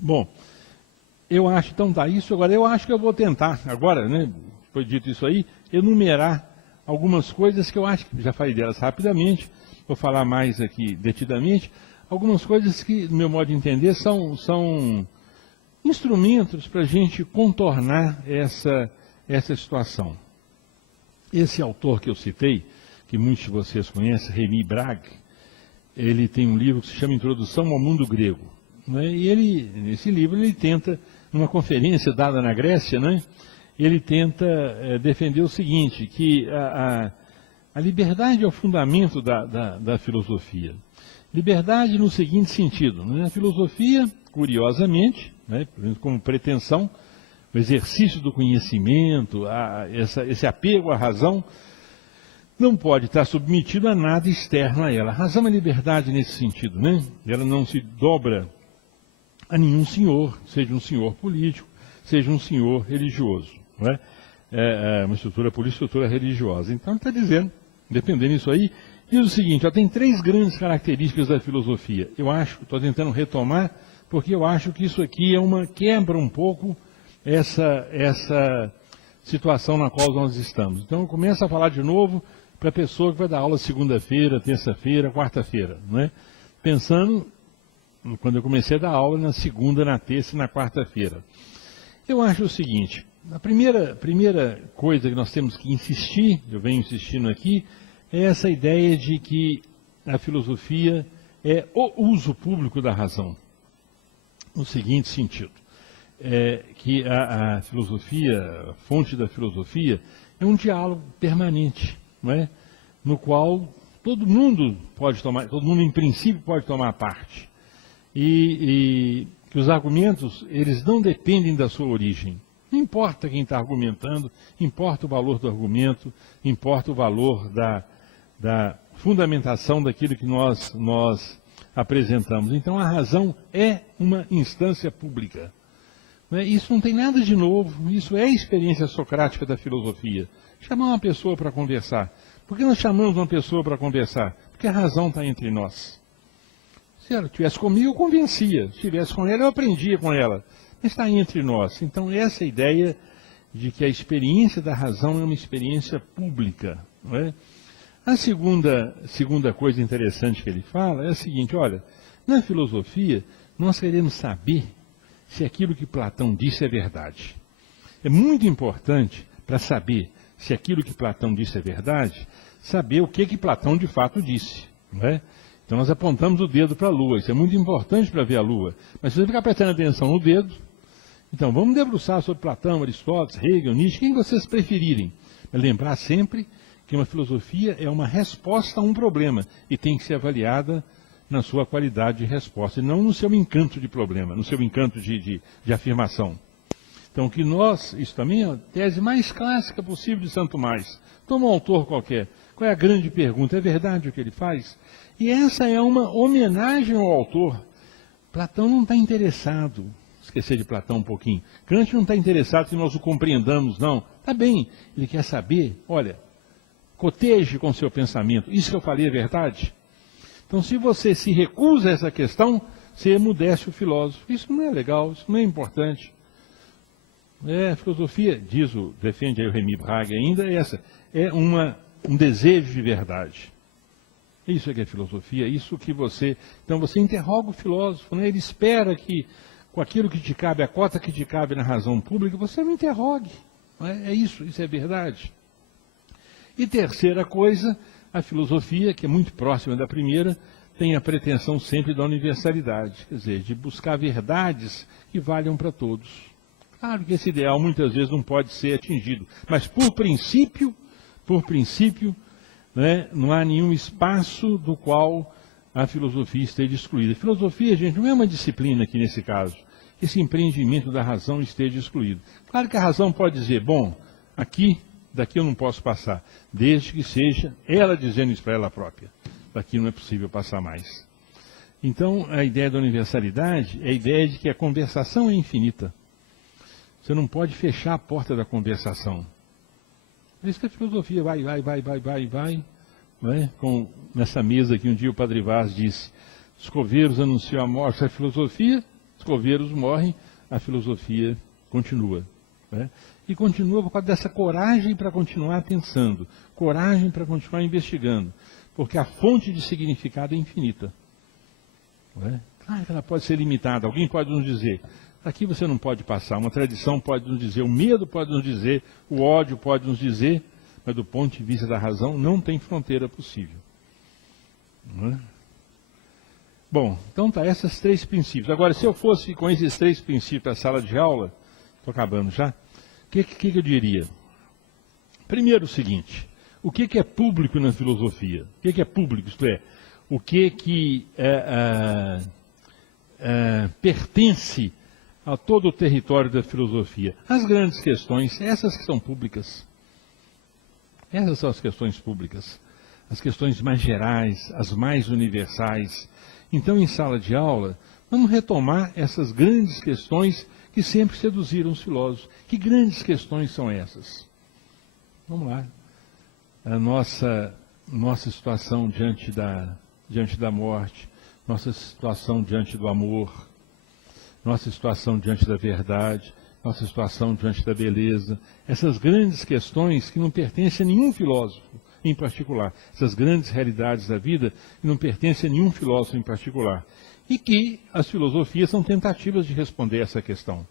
Bom, eu acho, então tá isso. Agora, eu acho que eu vou tentar, agora, né, foi dito isso aí, enumerar algumas coisas que eu acho, já falei delas rapidamente, vou falar mais aqui detidamente, algumas coisas que, no meu modo de entender, são instrumentos para a gente contornar essa situação. Esse autor que eu citei, que muitos de vocês conhecem, Remy Brague, ele tem um livro que se chama Introdução ao Mundo Grego. Né? E ele, nesse livro, ele tenta, numa conferência dada na Grécia, né, ele tenta defender o seguinte, que a liberdade é o fundamento da filosofia. Liberdade no seguinte sentido, né? A filosofia, curiosamente, né, como pretensão, o exercício do conhecimento, esse apego à razão, não pode estar submetido a nada externo a ela. A razão é liberdade nesse sentido, né? Ela não se dobra a nenhum senhor, seja um senhor político, seja um senhor religioso. Não é? Uma estrutura política, estrutura religiosa. Então ele está dizendo, dependendo disso aí, diz o seguinte, tem três grandes características da filosofia. Eu acho, estou tentando retomar, porque eu acho que isso aqui quebra um pouco essa situação na qual nós estamos. Então eu começo a falar de novo para a pessoa que vai dar aula segunda-feira, terça-feira, quarta-feira, né? Pensando, quando eu comecei a dar aula, na segunda, na terça e na quarta-feira. Eu acho o seguinte, a primeira coisa que nós temos que insistir, eu venho insistindo aqui, é essa ideia de que a filosofia é o uso público da razão. No seguinte sentido, que a filosofia, a fonte da filosofia, é um diálogo permanente, não é? No qual todo mundo em princípio pode tomar parte. E que os argumentos, eles não dependem da sua origem. Não importa quem está argumentando, importa o valor do argumento, importa o valor da fundamentação daquilo que nós apresentamos. Então a razão é uma instância pública. Isso não tem nada de novo, isso é a experiência socrática da filosofia. Chamar uma pessoa para conversar. Por que nós chamamos uma pessoa para conversar? Porque a razão está entre nós. Se ela estivesse comigo, eu convencia. Se estivesse com ela, eu aprendia com ela. Mas está entre nós. Então essa ideia de que a experiência da razão é uma experiência pública. Não é? A segunda coisa interessante que ele fala é a seguinte, olha, na filosofia nós queremos saber se aquilo que Platão disse é verdade. É muito importante para saber se aquilo que Platão disse é verdade, saber o que Platão de fato disse. Não é? Então nós apontamos o dedo para a Lua, isso é muito importante para ver a Lua. Mas se você ficar prestando atenção no dedo, então vamos debruçar sobre Platão, Aristóteles, Hegel, Nietzsche, quem vocês preferirem. Mas lembrar sempre que uma filosofia é uma resposta a um problema e tem que ser avaliada na sua qualidade de resposta, e não no seu encanto de problema, no seu encanto de afirmação. Então, que isso também é a tese mais clássica possível de Santo Tomás. Toma um autor qualquer, qual é a grande pergunta? É verdade o que ele faz? E essa é uma homenagem ao autor. Platão não está interessado, esquecer de Platão um pouquinho, Kant não está interessado se nós o compreendamos, não. Está bem, ele quer saber, olha, coteje com seu pensamento, isso que eu falei é verdade? Então, se você se recusa a essa questão, você emudece o filósofo. Isso não é legal, isso não é importante. A filosofia, defende aí o Remy Brague ainda, é um desejo de verdade. Isso é que é filosofia, isso que você... Então você interroga o filósofo, né? Ele espera que, com aquilo que te cabe, a cota que te cabe na razão pública, você não interrogue. Não é? Isso é verdade. E terceira coisa, a filosofia, que é muito próxima da primeira, tem a pretensão sempre da universalidade, quer dizer, de buscar verdades que valham para todos. Claro que esse ideal muitas vezes não pode ser atingido, mas por princípio, né, não há nenhum espaço do qual a filosofia esteja excluída. A filosofia, gente, não é uma disciplina aqui nesse caso. Esse empreendimento da razão esteja excluído. Claro que a razão pode dizer, bom, daqui eu não posso passar, desde que seja ela dizendo isso para ela própria. Daqui não é possível passar mais. Então, a ideia da universalidade é a ideia de que a conversação é infinita. Você não pode fechar a porta da conversação. Por isso que a filosofia vai, não é? Nessa mesa que um dia o Padre Vaz disse, os coveiros anunciam a morte da filosofia, Os coveiros morrem, a filosofia continua. Né? E continua por causa dessa coragem para continuar pensando, coragem para continuar investigando, porque a fonte de significado é infinita. Né? Claro que ela pode ser limitada, alguém pode nos dizer, aqui você não pode passar, uma tradição pode nos dizer, o medo pode nos dizer, o ódio pode nos dizer, mas do ponto de vista da razão não tem fronteira possível. Não é? Bom, então tá, esses 3 princípios. Agora, se eu fosse com esses 3 princípios para a sala de aula, estou acabando já, o que eu diria? Primeiro o seguinte, o que é público na filosofia? O que é público, isto é, o que pertence a todo o território da filosofia? As grandes questões, essas que são públicas. Essas são as questões públicas. As questões mais gerais, as mais universais. Então, em sala de aula, vamos retomar essas grandes questões que sempre seduziram os filósofos. Que grandes questões são essas? Vamos lá. A nossa situação diante da morte, nossa situação diante do amor, nossa situação diante da verdade, nossa situação diante da beleza. Essas grandes questões que não pertencem a nenhum filósofo em particular. Essas grandes realidades da vida que não pertencem a nenhum filósofo em particular. E que as filosofias são tentativas de responder essa questão.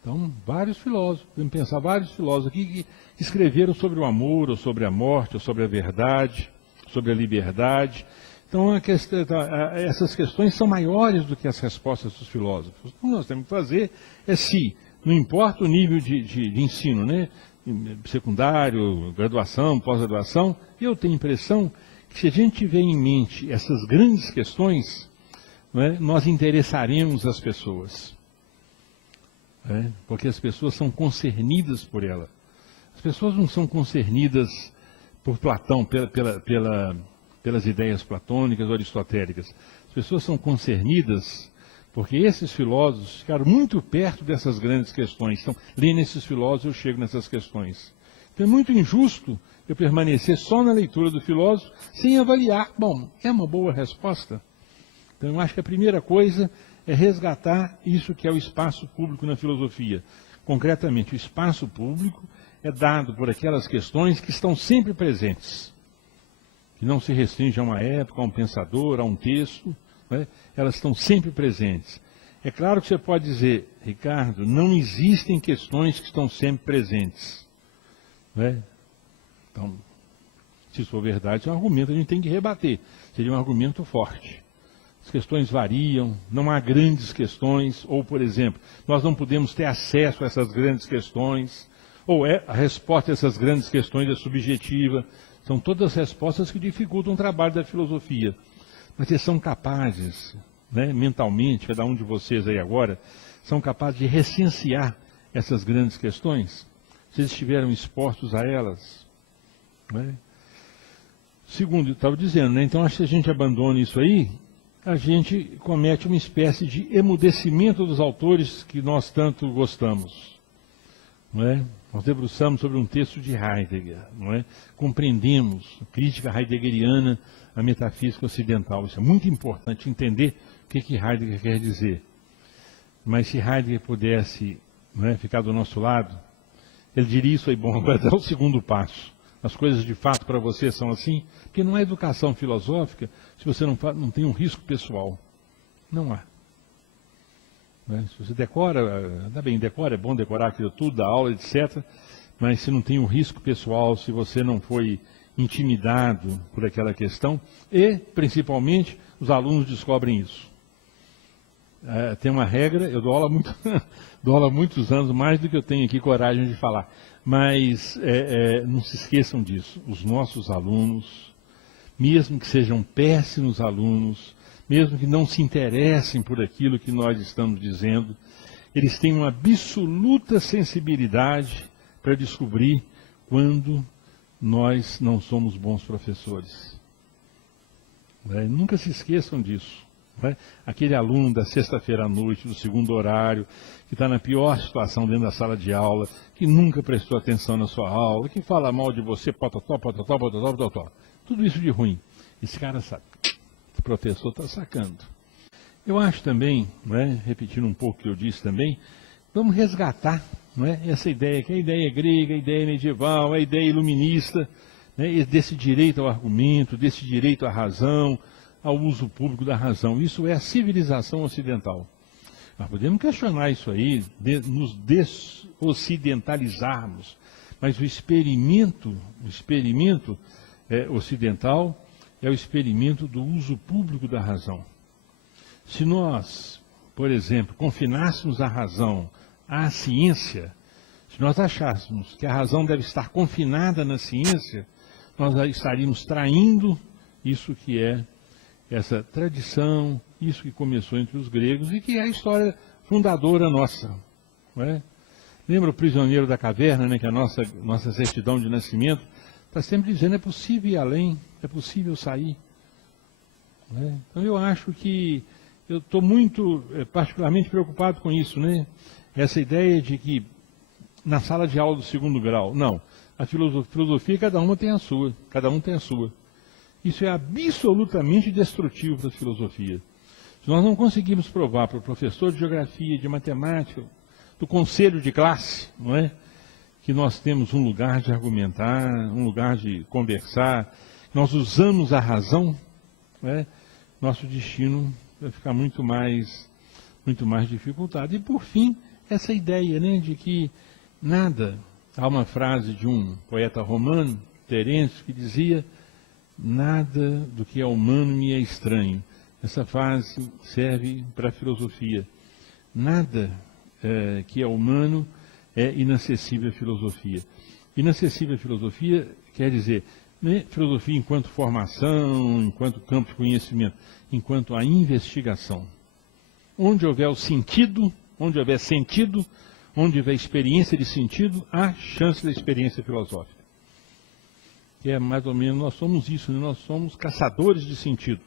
Então, vários filósofos, podemos pensar, vários filósofos aqui que escreveram sobre o amor, ou sobre a morte, ou sobre a verdade, sobre a liberdade. Então, essas questões são maiores do que as respostas dos filósofos. Então, nós temos que fazer não importa o nível de ensino, né? Secundário, graduação, pós-graduação, eu tenho a impressão que se a gente tiver em mente essas grandes questões, né, nós interessaremos as pessoas. Né, porque as pessoas são concernidas por ela. As pessoas não são concernidas por Platão, pelas ideias platônicas ou aristotélicas. As pessoas são concernidas porque esses filósofos ficaram muito perto dessas grandes questões. Então, lendo esses filósofos, eu chego nessas questões. Então, é muito injusto eu permanecer só na leitura do filósofo, sem avaliar. Bom, é uma boa resposta? Então, eu acho que a primeira coisa é resgatar isso que é o espaço público na filosofia. Concretamente, o espaço público é dado por aquelas questões que estão sempre presentes, que não se restringem a uma época, a um pensador, a um texto, né? Elas estão sempre presentes. É claro que você pode dizer, Ricardo, não existem questões que estão sempre presentes. Né? Então, se isso for verdade, é um argumento que a gente tem que rebater. Seria um argumento forte. As questões variam, não há grandes questões, ou, por exemplo, nós não podemos ter acesso a essas grandes questões, ou a resposta a essas grandes questões é subjetiva. São todas respostas que dificultam o trabalho da filosofia. Mas vocês são capazes, né, mentalmente, cada um de vocês aí agora, são capazes de recensear essas grandes questões? Vocês estiveram expostos a elas? Né? Segundo, eu estava dizendo, né, então acho que se a gente abandona isso aí, a gente comete uma espécie de emudecimento dos autores que nós tanto gostamos. Não é? Nós debruçamos sobre um texto de Heidegger, não é? Compreendemos a crítica heideggeriana à metafísica ocidental. Isso é muito importante entender o que Heidegger quer dizer. Mas se Heidegger pudesse, não é, ficar do nosso lado, ele diria isso aí, bom, agora dá o segundo passo. As coisas de fato para você são assim, porque não há educação filosófica se você não tem um risco pessoal. Não há. Né? Se você decora, ainda bem, decora, é bom decorar aquilo tudo, da aula, etc. Mas se não tem um risco pessoal, se você não foi intimidado por aquela questão, e, principalmente, os alunos descobrem isso. Tem uma regra, eu dou aula, dou aula há muitos anos, mais do que eu tenho aqui coragem de falar. Mas não se esqueçam disso. Os nossos alunos, mesmo que sejam péssimos alunos, mesmo que não se interessem por aquilo que nós estamos dizendo, eles têm uma absoluta sensibilidade para descobrir quando nós não somos bons professores. Nunca se esqueçam disso. Aquele aluno da sexta-feira à noite, do segundo horário, que está na pior situação dentro da sala de aula, que nunca prestou atenção na sua aula, que fala mal de você, pototó, pototó, pototó, pototó. Tudo isso de ruim. Esse cara sabe. O professor está sacando. Eu acho também, repetindo um pouco o que eu disse também, vamos resgatar essa ideia, que é a ideia grega, a ideia medieval, a ideia iluminista, desse direito ao argumento, desse direito à razão, ao uso público da razão. Isso é a civilização ocidental. Nós podemos questionar isso aí, nos desocidentalizarmos, mas o experimento ocidental é o experimento do uso público da razão. Se nós, por exemplo, confinássemos a razão à ciência, se nós achássemos que a razão deve estar confinada na ciência, nós estaríamos traindo isso que é essa tradição, isso que começou entre os gregos e que é a história fundadora nossa. Não é? Lembra o prisioneiro da caverna, que a nossa certidão de nascimento está sempre dizendo é possível ir além, é possível sair. Não é? Então eu acho que eu estou muito, particularmente preocupado com isso, essa ideia de que na sala de aula do segundo grau, não, a filosofia cada um tem a sua. Isso é absolutamente destrutivo para a filosofia. Se nós não conseguirmos provar para o professor de geografia, de matemática, do conselho de classe, que nós temos um lugar de argumentar, um lugar de conversar, nós usamos a razão, nosso destino vai ficar muito mais dificultado. E por fim, essa ideia de que nada, há uma frase de um poeta romano, Terêncio, que dizia: nada do que é humano me é estranho. Essa frase serve para a filosofia. Nada que é humano é inacessível à filosofia. Inacessível à filosofia quer dizer, filosofia enquanto formação, enquanto campo de conhecimento, enquanto a investigação. Onde houver o sentido, onde houver sentido, onde houver experiência de sentido, há chance da experiência filosófica. Que é mais ou menos, nós somos isso, nós somos caçadores de sentido.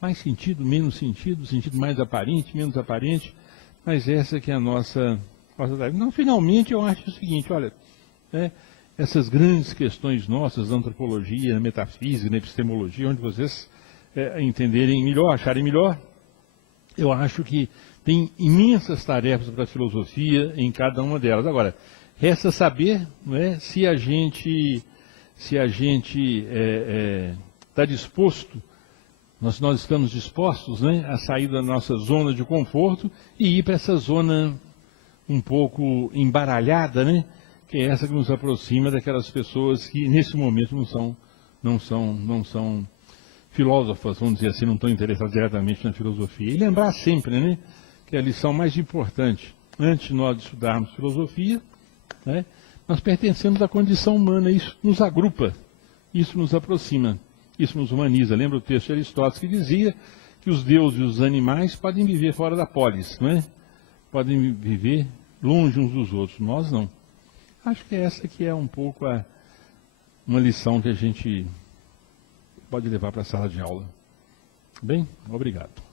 Mais sentido, menos sentido, sentido mais aparente, menos aparente, mas essa que é a nossa tarefa. Então, finalmente, eu acho o seguinte, olha, essas grandes questões nossas, antropologia, metafísica, epistemologia, onde vocês entenderem melhor, acharem melhor, eu acho que tem imensas tarefas para a filosofia em cada uma delas. Agora, resta saber se a gente está disposto, nós estamos dispostos a sair da nossa zona de conforto e ir para essa zona um pouco embaralhada, que é essa que nos aproxima daquelas pessoas que nesse momento não são filósofas, vamos dizer assim, não estão interessadas diretamente na filosofia. E lembrar sempre, que a lição mais importante, antes de nós estudarmos filosofia, nós pertencemos à condição humana, isso nos agrupa, isso nos aproxima, isso nos humaniza. Lembra o texto de Aristóteles que dizia que os deuses e os animais podem viver fora da polis, podem viver longe uns dos outros, nós não. Acho que essa que é um pouco uma lição que a gente pode levar para a sala de aula. Bem, obrigado.